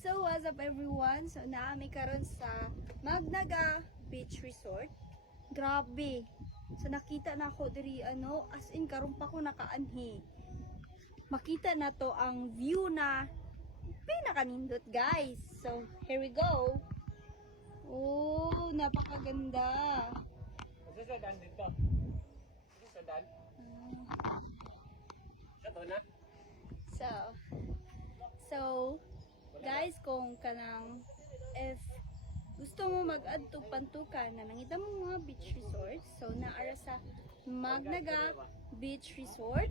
So, what's up everyone? So, naami karon sa Magnaga Beach Resort. Grabe. So, nakita na ako diri as in karon pa ko nakaanhi. Makita na to ang view na pinakanindot, guys. So, here we go. Oh, napakaganda. Kasi sa daan dito. Kasi sa daan. Sa to na. So, guys, kung kanang if gusto mo mag-add to Pantukan na nangita mo mga beach resort, so naara sa Magnaga Beach Resort,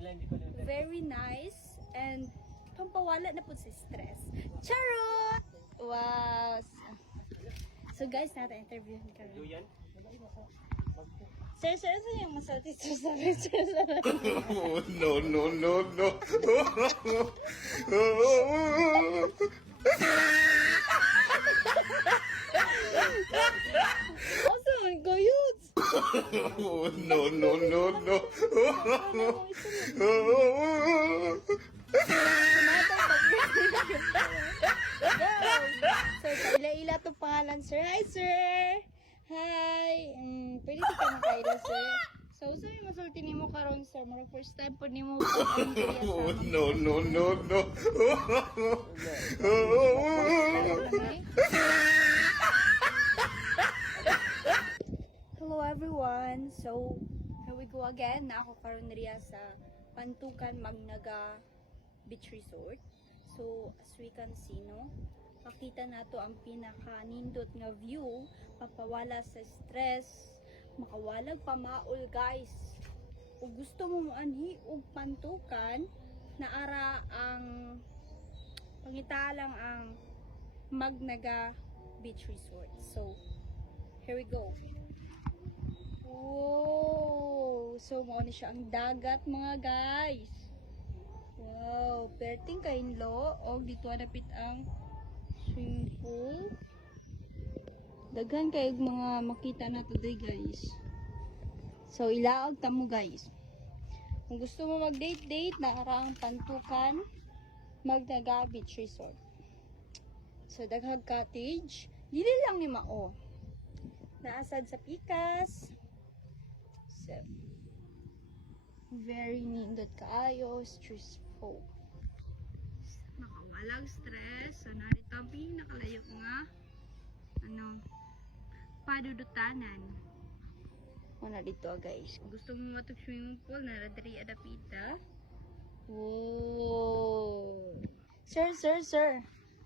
very nice and pampawala na po sa stress. Charot! Wow! So guys, natin interview ka. Duyan. Sir, ano yung masalti sa beach resort? Oh, no, no, no, no. Awesome, gayud! Oh, no, no, no, no. So, kaila-ila to pangalan, sir. Hi, sir! Hi! Pwede ka makaila, sir. So, sir, masulti ni mo karon, sir. Marag first time po ni mo Oh, no, no, no, no. Hello, everyone. So, here we go again. Na ako karon riya sa Pantukan Magnaga Beach Resort. So, as we can see, no? Pakita na to ang pinaka-nindot nga view, papawala sa stress, makawalag pamaol, guys. Kung gusto mo anhi og Pantukan, naara ang pangitalang ang Magnaga Beach Resort. So, here we go. Oh, so mao ni siya ang dagat, mga guys. Wow, perting kainlo og dito napit ang swimming pool. Daghan kay mga makita na today, guys. So ilaog ta mo, guys. Kung gusto mo mag-date na ang Pantukan Magnaga Beach Resort. So daghang cottage, dili lang ni mao. Naasad sa pikas. So, very nindot kaayo, stressful. Makawalang stress. So, narito ang pinakalayo nga padudutanan. Wala dito, guys. Kung gusto mo matog swimming pool, naradari adapita. Whoa! Sir.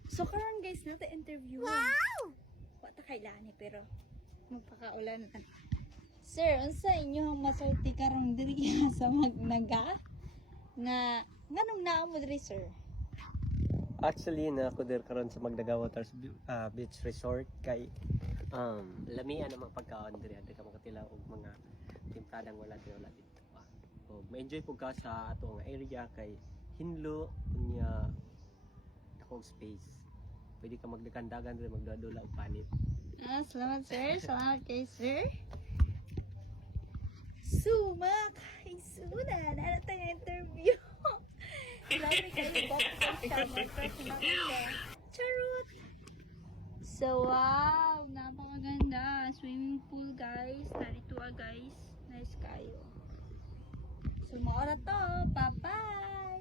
So, karon guys, natin interview. Wow! Wata kailangan pero magpakaulan na. Sir, unsa inyo ang masulti karong diri sa Magnaga? Nganong naa mo diri, sir? Actually, na ako dir karon sa Magnaga Waters Beach Resort kay lamian ang mga pagkaon diri adto ka makatilaw og mga timpladang wala dito pa. O ma-enjoy pug ka sa ato nga area kay hinlo unya akong space. Pwede ka magdagandagan diri magdadula og panit. Salamat, sir. Salamat kay sir. Sumak! Isunan! Ano tayong interview? Grabe kayo ba? Charot! So, wow! Napakaganda. Swimming pool, guys. Narito guys. Nice kayo. So, maora to. Bye-bye!